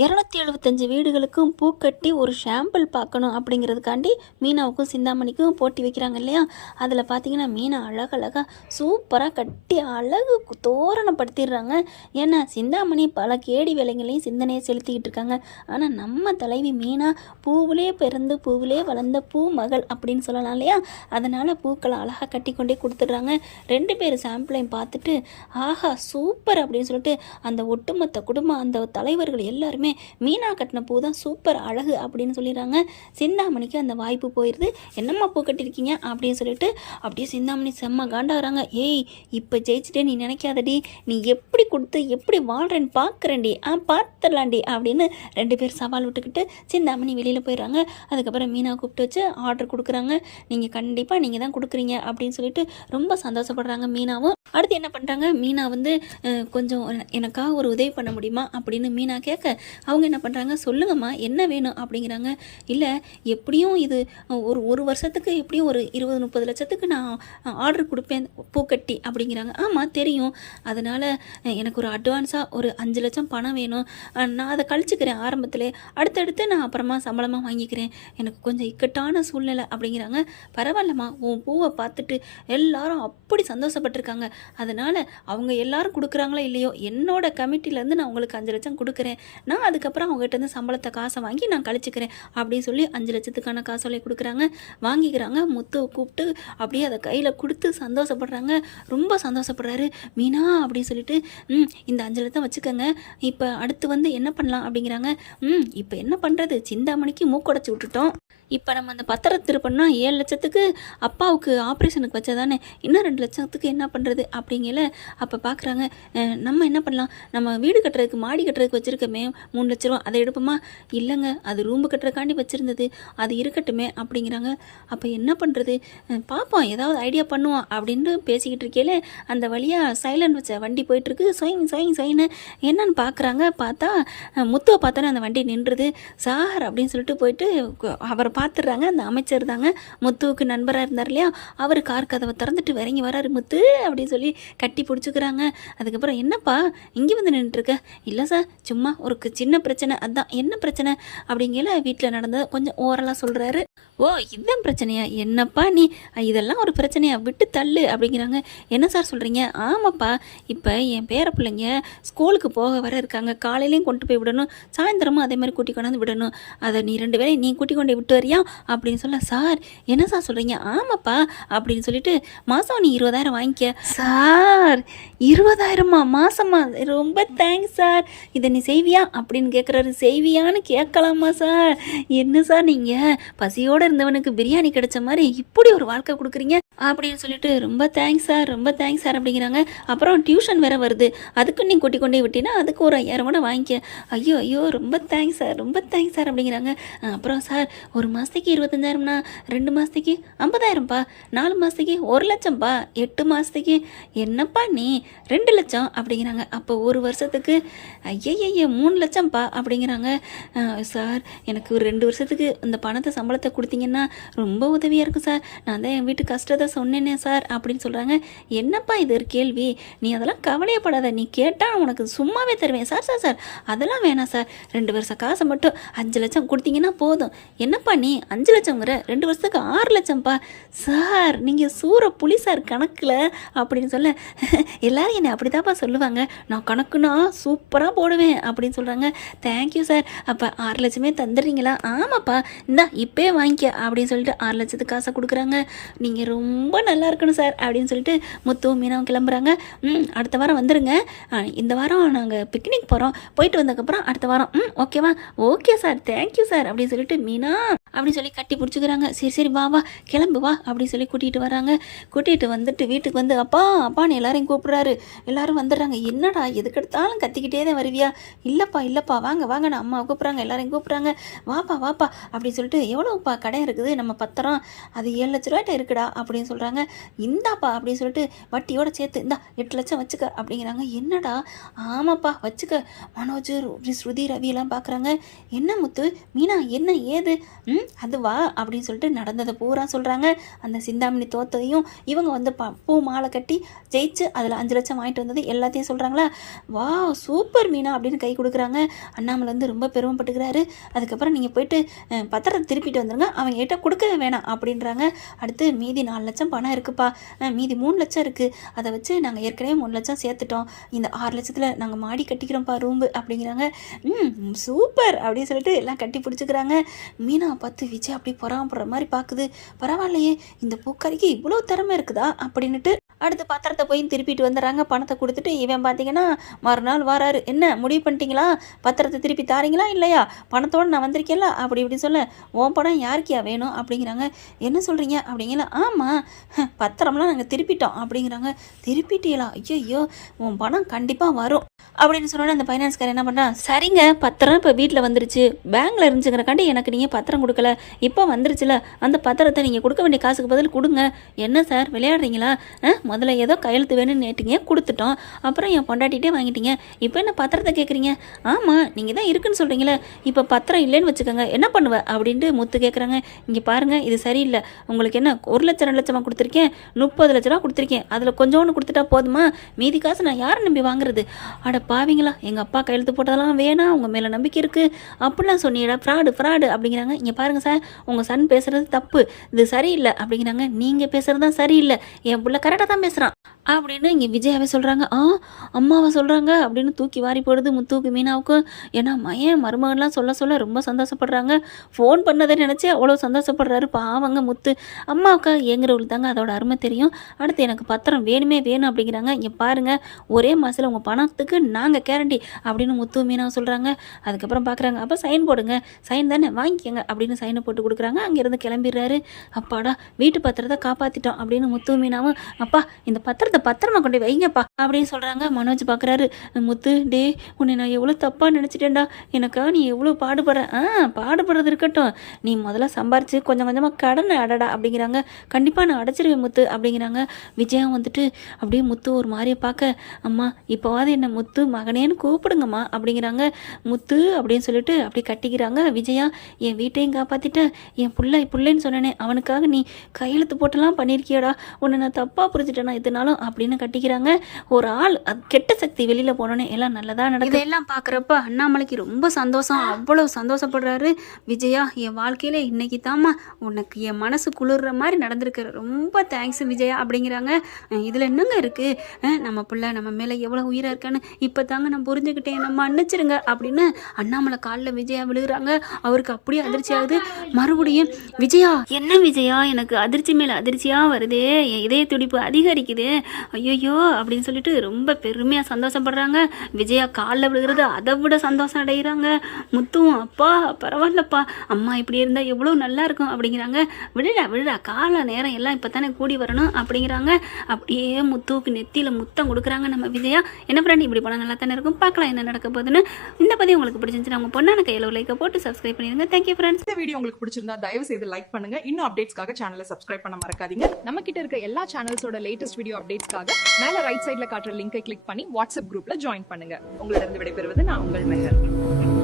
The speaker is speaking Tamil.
275 வீடுகளுக்கும் பூக்கட்டி ஒரு ஷாம்பிள் பார்க்கணும் அப்படிங்கிறதுக்காண்டி மீனாவுக்கும் சிந்தாமணிக்கும் போட்டி வைக்கிறாங்க இல்லையா. அதில் பார்த்தீங்கன்னா மீனா அழகழகாக சூப்பராக கட்டி அழகு தோரணப்படுத்திடுறாங்க. ஏன்னா சிந்தாமணி பல கேடி வேலைகளையும் சிந்தனையை செலுத்திக்கிட்டு இருக்காங்க. ஆனால் நம்ம தலைவி மீனா பூவிலே பிறந்து பூவிலே வளர்ந்த பூ மகள் அப்படின்னு சொல்லலாம் இல்லையா. அதனால் பூக்களை அழகாக கட்டி கொண்டே கொடுத்துட்றாங்க. 2 பேர் சாம்பிளையும் பார்த்துட்டு ஆஹா சூப்பர் அப்படின்னு சொல்லிட்டு அந்த ஒட்டுமொத்த குடும்பம் அந்த தலைவர்கள் எல்லாருமே மீனா கட்டின பூ தான் சூப்பர் அழகு அப்படின்னு சொல்லிடுறாங்க. சிந்தாமணிக்கு அந்த வாய்ப்பு போயிடுது. என்னம்மா பூ கட்டியிருக்கீங்க அப்படின்னு சொல்லிட்டு அப்படியே சிந்தாமணி செம்ம காண்டாகிறாங்க. ஏய் இப்போ ஜெயிச்சுட்டே நீ நினைக்காதடி, நீ எப்படி கொடுத்து எப்படி வாழ்றேன்னு பார்க்குறேன்டி, பார்த்துடலாண்டி அப்படின்னு 2 பேர் சவால் விட்டுக்கிட்டு சிந்தாமணி வெளியில் போயிடுறாங்க. அதுக்கப்புறம் மீனா கூப்பிட்டு வச்சு ஆர்டர் கொடுக்குறாங்க. நீங்கள் கண்டிப்பாக நீங்கள் தான் கொடுக்குறீங்க அப்படின்னு சொல்லிட்டு ரொம்ப சந்தோஷப்படுறாங்க மீனாவும். அடுத்து என்ன பண்ணுறாங்க, மீனா வந்து கொஞ்சம் எனக்காக ஒரு உதவி பண்ண முடியுமா அப்படின்னு மீனா கேட்க அவங்க என்ன பண்ணுறாங்க, சொல்லுங்கம்மா என்ன வேணும் அப்படிங்கிறாங்க. இல்லை எப்படியும் இது ஒரு வருஷத்துக்கு எப்படியும் ஒரு 20-30 லட்சத்துக்கு நான் ஆர்டர் கொடுப்பேன் பூக்கட்டி அப்படிங்கிறாங்க. ஆமாம் தெரியும், அதனால் எனக்கு ஒரு அட்வான்ஸாக ஒரு 5 லட்சம் பணம் வேணும், நான் அதை கழிச்சுக்கிறேன் ஆரம்பத்தில், அடுத்தடுத்து நான் அப்புறமா சம்பளமாக வாங்கிக்கிறேன், எனக்கு கொஞ்சம் இக்கட்டான சூழ்நிலை அப்படிங்கிறாங்க. பரவாயில்லம்மா, உன் பூவை பார்த்துட்டு எல்லாரும் அப்படி சந்தோஷப்பட்டிருக்காங்க, அதனால் அவங்க எல்லாரும் கொடுக்குறாங்களோ இல்லையோ என்னோட கமிட்டிலேருந்து நான் உங்களுக்கு 5 லட்சம் கொடுக்குறேன், நான் அதுக்கப்புறம் அவங்ககிட்டருந்து சம்பளத்தை காசை வாங்கி நான் கழிச்சுக்கிறேன் அப்படின்னு சொல்லி 5 லட்சத்துக்கான காசோலை கொடுக்குறாங்க. வாங்கிக்கிறாங்க. முத்துவை கூப்பிட்டு அப்படியே அதை கையில் கொடுத்து சந்தோஷப்படுறாங்க. ரொம்ப சந்தோஷப்படுறாரு. மீனா அப்படின்னு சொல்லிட்டு இந்த 5 லட்சம் வச்சுக்கோங்க, இப்போ அடுத்து வந்து என்ன பண்ணலாம் அப்படிங்கிறாங்க. இப்போ என்ன பண்ணுறது, சிந்தாமணிக்கு மூக்குடைச்சி விட்டுட்டோம், இப்போ நம்ம அந்த பத்திரத்தை திருப்பணும்னா 7 லட்சத்துக்கு அப்பாவுக்கு ஆப்ரேஷனுக்கு வச்சதானே, இன்னும் 2 லட்சத்துக்கு என்ன பண்ணுறது அப்படிங்கல. அப்போ பார்க்குறாங்க, நம்ம என்ன பண்ணலாம், நம்ம வீடு கட்டுறதுக்கு மாடி கட்டுறதுக்கு வச்சுருக்கோமே 3 லட்ச ரூபா, அதை எடுப்போமா, இல்லைங்க அது ரூம்பு கட்டுறதுக்காண்டி வச்சுருந்தது, அது இருக்கட்டுமே அப்படிங்கிறாங்க. அப்போ என்ன பண்ணுறது, பார்ப்போம் ஏதாவது ஐடியா பண்ணுவோம் அப்படின்னு பேசிக்கிட்டு இருக்கையில அந்த வழியாக சைலண்ட் வச்ச வண்டி போயிட்டுருக்கு. சொயிங் சொயிங் சொயின்னு என்னன்னு பார்க்குறாங்க. பார்த்தா முத்துவை பார்த்தோன்னே அந்த வண்டி நின்றுது. சார் அப்படின்னு சொல்லிட்டு போயிட்டு அவரை பார்த்துடுறாங்க. அந்த அமைச்சர் தாங்க முத்துவுக்கு நண்பராக இருந்தார் இல்லையா, அவர் கார் கதவை திறந்துட்டு இறங்கி வராரு. முத்து அப்படின்னு சொல்லி கட்டி பிடிச்சிக்கிறாங்க. அதுக்கப்புறம் என்னப்பா இங்கே வந்து நின்றுருக்க, இல்லை சார் சும்மா ஒரு சின்ன பிரச்சனை, அதான் என்ன பிரச்சனை அப்படிங்கல வீட்டில் நடந்தது கொஞ்சம் ஓரலாக சொல்கிறாரு. ஓ இதுதான் பிரச்சனையா, என்னப்பா நீ இதெல்லாம் ஒரு பிரச்சனையா, விட்டு தள்ளு அப்படிங்கிறாங்க. என்ன சார் சொல்கிறீங்க, ஆமாப்பா இப்போ என் பேர பிள்ளைங்க ஸ்கூலுக்கு போக வர இருக்காங்க, காலையிலையும் கொண்டு போய் விடணும், சாயந்தரமும் அதே மாதிரி கூட்டி கொண்டாந்து விடணும், அதை நீ 2 வேளையும் நீ கூட்டி கொண்டு விட்டு வரியா அப்படின்னு சொல்ல. சார் என்ன சார் சொல்கிறீங்க, ஆமாப்பா அப்படின்னு சொல்லிட்டு மாதம் நீ 20,000 வாங்கிக்க. சார் 20,000மா மாதமா, ரொம்ப தேங்க்ஸ் சார், இதை நீ செய்வியா அப்படின்னு கேட்குறாரு. செய்வியான்னு கேட்கலாமா சார், என்ன சார் நீங்கள் பசியோடு இருந்தவனுக்கு பிரியாணி கிடைச்ச மாதிரி இப்படி ஒரு வாழ்க்கை கொடுக்குறீங்க அப்படின்னு சொல்லிட்டு ரொம்ப தேங்க்ஸ் சார், ரொம்ப தேங்க்ஸ் சார் அப்படிங்கிறாங்க. அப்புறம் டியூஷன் வேற வருது, அதுக்கு நீ கூட்டி கொண்டே விட்டீங்கன்னா அதுக்கு ஒரு 5,000 கூட வாங்கிக்க. ஐயோ ஐயோ ரொம்ப தேங்க்ஸ் சார், ரொம்ப தேங்க்ஸ் சார் அப்படிங்கிறாங்க. அப்புறம் சார் ஒரு மாதத்துக்கு 25,000னா 2 மாதத்துக்கு 50,000பா, 4 மாதத்துக்கு 1 லட்சம்ப்பா, 8 மாதத்துக்கு என்னப்பா நீ 2 லட்சம் அப்படிங்கிறாங்க. அப்போ ஒரு வருஷத்துக்கு ஐயய்ய 3 லட்சம்ப்பா அப்படிங்கிறாங்க. சார் எனக்கு ஒரு 2 வருஷத்துக்கு இந்த பணத்தை சம்பளத்தை கொடுத்தீங்கன்னா ரொம்ப உதவியாக இருக்கும் சார், நான் தான் என் வீட்டு கஷ்டத்தை சொன்னேனே சார் அப்படின்னு சொல்கிறாங்க. என்னப்பா இது ஒரு கேள்வி, நீ அதெல்லாம் கவலையப்படாத, நீ கேட்டால் உனக்கு சும்மாவே தருவேன். சார் சார் சார் அதெல்லாம் வேணாம் சார், 2 வருஷம் காசை மட்டும் 5 லட்சம் கொடுத்தீங்கன்னா போதும். என்னப்பா நீ 5 லட்சங்கிற, 2 வருஷத்துக்கு 6 லட்சம்ப்பா. சார் நீங்கள் சூற புலி சார் கணக்கில் அப்படின்னு சொல்ல, எல்லாரும் என்னை அப்படி தான்ப்பா சொல்லுவாங்க, நான் கணக்குனா சூப்பராக போடுவேன் அப்படின்னு சொல்கிறாங்க. தேங்க்யூ சார், அப்போ 6 லட்சமே தந்துடுறீங்களா? ஆமாப்பா இந்தா இப்போயே வாங்கிக்க அப்படின்னு சொல்லிட்டு 6 லட்சத்துக்கு காசை கொடுக்குறாங்க. நீங்கள் ரொம்ப நல்லா இருக்கணும் சார் அப்படின்னு சொல்லிட்டு முத்துவும் மீனாவும் கிளம்புறாங்க. அடுத்த வாரம் வந்துடுங்க, இந்த வாரம் நாங்கள் பிக்னிக் போகிறோம், போயிட்டு வந்ததுக்கப்புறம் அடுத்த வாரம் ஓகேவா? ஓகே சார் தேங்க்யூ சார் அப்படின்னு சொல்லிட்டு மீனா அப்படின்னு சொல்லி கட்டி பிடிச்சிக்கிறாங்க. சரி சரி வா வா கிளம்பு வா அப்படின்னு சொல்லி கூட்டிகிட்டு வராங்க. கூட்டிகிட்டு வந்துட்டு வீட்டுக்கு வந்து அப்பா அப்பான்னு எல்லாரையும் கூப்பிட்றாரு. எல்லாரும் வந்துடுறாங்க. என்னடா எதுக்கெடுத்தாலும் கத்திக்கிட்டே தான் வருவியா? இல்லைப்பா இல்லைப்பா வாங்க வாங்க, நான் அம்மா கூப்பிட்றாங்க, எல்லாரையும் கூப்பிட்றாங்க, வாப்பா வாப்பா அப்படின்னு சொல்லிட்டு, எவ்வளோப்பா கடை இருக்குது நம்ம பத்திரம், அது 7 லட்ச ரூபாய்ட்ட இருக்குடா அப்படின்னு அப்படின்னு சொல்கிறாங்க. இந்தாப்பா அப்படின்னு சொல்லிட்டு வட்டியோட சேர்த்து இந்தா 8 லட்சம் வச்சுக்க அப்படிங்கிறாங்க. என்னடா? ஆமாப்பா வச்சுக்க. மனோஜ், ஸ்ருதி, ரவியெல்லாம் பார்க்குறாங்க. என்ன முத்து, மீனா என்ன ஏது? அதுவா அப்படின்னு சொல்லிட்டு நடந்ததை பூரா சொல்கிறாங்க. அந்த சிந்தாமணி தோத்ததையும் இவங்க வந்து பூ மாலை கட்டி ஜெயிச்சு அதில் 5 லட்சம் வாங்கிட்டு வந்தது எல்லாத்தையும் சொல்கிறாங்களா. வா சூப்பர் மீனா அப்படின்னு கை கொடுக்குறாங்க. அண்ணாமலை வந்து ரொம்ப பெருமைப்பட்டுக்கிறாரு. அதுக்கப்புறம் நீங்கள் போயிட்டு பத்திரத்தை திருப்பிட்டு வந்துடுங்க, அவங்க கிட்ட கொடுக்கவே வேணாம் அப்படின்றாங்க. அடுத்து மீதி 4 லட்சம் பணம் இருக்குப்பா, மீதி 3 லட்சம் இருக்குது, அதை வச்சு நாங்கள் ஏற்கனவே 3 லட்சம் சேர்த்துட்டோம், இந்த 6 லட்சத்தில் நாங்கள் மாடி கட்டிக்கிறோம்ப்பா ரூம்பு அப்படிங்கிறாங்க. சூப்பர் அப்படின்னு சொல்லிட்டு எல்லாம் கட்டி பிடிச்சிக்கிறாங்க. மீனா பார்த்து விஜய் அப்படி பொறாமப்படுற மாதிரி பார்க்குது. பரவாயில்லையே, இந்த பூக்காரிக்கு இவ்வளோ திறமை இருக்குதா அப்படின்னுட்டு அடுத்து பத்திரத்தை போய் திருப்பிட்டு வந்துடுறாங்க. பணத்தை கொடுத்துட்டு இவன் பார்த்தீங்கன்னா மறுநாள் வராரு. என்ன முடிவு பண்ணிட்டீங்களா, பத்திரத்தை திருப்பி தாரீங்களா இல்லையா, பணத்தோடு நான் வந்திருக்கேன்ல அப்படி இப்படி சொல்ல, உன் பணம் யாருக்கியா வேணும் அப்படிங்கிறாங்க. என்ன சொல்கிறீங்க அப்படிங்களா. ஆமாம் பத்திரம்லாம் நாங்கள் திருப்பிட்டோம் அப்படிங்கிறாங்க. திருப்பிட்டீங்களா? ஐயோ உன் பணம் கண்டிப்பாக வரும் அப்படின்னு சொன்னோன்னே அந்த ஃபைனான்ஸ்கார் என்ன பண்ணுறான், சரிங்க பத்திரம் இப்போ வீட்டில் வந்துருச்சு, பேங்க்கில் இருந்துச்சுங்கிறக்காண்டி எனக்கு நீங்கள் பத்திரம் கொடுக்கல, இப்போ வந்துருச்சுல அந்த பத்திரத்தை நீங்கள் கொடுக்க வேண்டிய காசுக்கு பதில் கொடுங்க. என்ன சார் விளையாடுறீங்களா? முதல்ல ஏதோ கையெழுத்து வேணும்னு நேட்டிங்க கொடுத்துட்டோம், அப்புறம் என் பொண்டாட்டிகிட்டே வாங்கிட்டீங்க, இப்போ என்ன பத்திரத்தை கேட்குறீங்க? ஆமாம் நீங்கள் தான் இருக்குன்னு சொல்கிறீங்களே, இப்போ பத்திரம் இல்லைன்னு வச்சுக்கோங்க என்ன பண்ணுவேன் அப்படின்ட்டு முத்து கேட்குறாங்க. இங்கே பாருங்கள் இது சரியில்லை, உங்களுக்கு என்ன 1 லட்சம் 2 லட்சமாக கொடுத்துருக்கேன், 30 லட்ச ரூபா கொடுத்துருக்கேன், அதில் கொஞ்சோன்னு கொடுத்துட்டா போதுமா, மீதி காசு நான் யாரை நம்பி வாங்குறது? அட பாவீங்களா, எங்கள் அப்பா கையெழுத்து போட்டதெல்லாம் வேணாம், உங்கள் மேலே நம்பிக்கை இருக்குது அப்படிலாம் சொன்னீடா, ஃப்ராடு அப்படிங்கிறாங்க. இங்கே பாருங்கள் சார், உங்கள் சன் பேசுகிறது தப்பு, இது சரியில்லை அப்படிங்கிறாங்க. நீங்கள் பேசுகிறது தான் சரியில்லை, என் பிள்ளை கரெக்டாக தான் பேசுகிறான் அப்படின்னு இங்கே விஜயாவே சொல்கிறாங்க. அம்மாவை சொல்கிறாங்க அப்படின்னு தூக்கி வாரி போடுது முத்துவுக்கு மீனாவுக்கும். ஏன்னா மயன் மருமகன்லாம் சொல்ல ரொம்ப சந்தோஷப்படுறாங்க. ஃபோன் பண்ணதை நினச்சி அவ்வளோ சந்தோஷப்படுறாரு பாவங்க முத்து. அம்மாவுக்கு ஏங்குறவங்களுக்கு தாங்க அதோட அருமை தெரியும். அடுத்து எனக்கு பத்திரம் வேணும் அப்படிங்கிறாங்க. இங்கே பாருங்கள், ஒரே மாதத்தில் உங்கள் பணத்துக்கு நாங்கள் கேரண்டி அப்படின்னு முத்து மீனாவை சொல்கிறாங்க. அதுக்கப்புறம் பார்க்குறாங்க, அப்போ சைன் போடுங்க, சைன் தானே வாங்கிக்கோங்க அப்படின்னு சைனை போட்டு கொடுக்குறாங்க. அங்கேருந்து கிளம்பிடுறாரு. அப்பாடா வீட்டு பத்திரத்தை காப்பாற்றிட்டோம் அப்படின்னு முத்து மீனாவும், அப்பா இந்த பத்திரமா கொண்டு வைங்கப்பா அப்படின்னு சொல்கிறாங்க. மனோஜ் பார்க்குறாரு. முத்து டே உன்னை நான் எவ்வளோ தப்பாக நினச்சிட்டேன்டா, எனக்காக நீ எவ்வளோ பாடுபடுறது இருக்கட்டும், நீ முதல்ல சம்பாரிச்சு கொஞ்சம் கொஞ்சமாக கடனை அடடா அப்படிங்கிறாங்க. கண்டிப்பாக நான் அடைச்சிருவேன் முத்து அப்படிங்கிறாங்க. விஜயம் வந்துட்டு அப்படியே முத்து ஒரு மாதிரியை பார்க்க, அம்மா இப்போவாது என்ன முத்து மகனேன்னு கூப்பிடுங்கம்மா அப்படிங்கிறாங்க. முத்து அப்படின்னு சொல்லிட்டு அப்படி கட்டிக்கிறாங்க. விஜயா என் வீட்டையும் காப்பாற்றிட்ட, என் பிள்ளைன்னு சொன்னேனே அவனுக்காக நீ கையெழுத்து போட்டெல்லாம் பண்ணியிருக்கியடா, உன்னை நான் தப்பாக புரிஞ்சுட்டேனா இதனாலும் அப்படின்னு கட்டிக்கிறாங்க. ஒரு ஆள் கெட்ட சக்தி வெளியில் போனோன்னே எல்லாம் நல்லதாக நடக்குது. இதெல்லாம் பார்க்குறப்ப அண்ணாமலைக்கு ரொம்ப சந்தோஷம், அவ்வளோ சந்தோஷப்படுறாரு. விஜயா என் வாழ்க்கையில் இன்னைக்கு தாம்மா உனக்கு என் மனசு குளிர்ற மாதிரி நடந்திருக்கு, ரொம்ப தேங்க்ஸ் விஜயா அப்படிங்கிறாங்க. இதில் என்னங்க இருக்குது, நம்ம பிள்ளை நம்ம மேலே எவ்வளோ உயிராக இருக்கான்னு இப்போ தாங்க நான் புரிஞ்சுக்கிட்டேன், நம்ம மன்னிச்சிருங்க அப்படின்னு அண்ணாமலை காலில் விஜயா விழுகிறாங்க. அவருக்கு அப்படியே அதிர்ச்சி ஆகுது. மறுபடியும் விஜயா என்ன விஜயா எனக்கு அதிர்ச்சி மேலே அதிர்ச்சியாக வருதே, என் இதய துடிப்பு அதிகரிக்குது, ஐயோ அப்படின்னு சொல்லிட்டு ரொம்ப பெருமையாக சந்தோஷப்படுறாங்க. விஜயா காலில் விழுகிறது அதை விட சந்தோஷம் அடைகிறாங்க. முத்துவும் அப்பா பரவாயில்லப்பா, அம்மா இப்படி இருந்தால் எவ்வளோ நல்லா இருக்கும் அப்படிங்கிறாங்க. விழுடா கால நேரம் எல்லாம் இப்போ தானே கூடி வரணும் அப்படிங்கிறாங்க. அப்படியே முத்துவுக்கு நெத்தியில் முத்தம் கொடுக்குறாங்க நம்ம விஜயா. என்ன ஃப்ரெண்ட் இப்படி போனால் நல்லா தானே இருக்கும், பார்க்கலாம் என்ன நடக்க போகுதுன்னு. இந்த பதிவு உங்களுக்கு பிடிச்சிருந்துச்சுன்னா உங்கள் பொண்ணான கையில் ஒரு லைக்கை போட்டு சப்ஸ்கிரைப் பண்ணிடுங்க. Thank you friends. இந்த வீடியோ உங்களுக்கு பிடிச்சிருந்தா தயவு செய்து லைக் பண்ணுங்க. இன்னும் அப்டேட்ஸ்க்காக சேனலை சப்ஸ்கிரைப் பண்ண மறக்காதீங்க. நம்ம கிட்ட இருக்க எல்லா சேனல்ஸோட லேட்டஸ்ட் வீடியோ அப்டேட்ஸ்க்காக மேல ரைட் சைட்ல காட்டுற லிங்கை கிளிக் பண்ணி வாட்ஸ்அப் குரூப்ல ஜாயின் பண்ணுங்க. உங்களிடம் விடைபெறுவது நான் உங்கள் மெஹர்.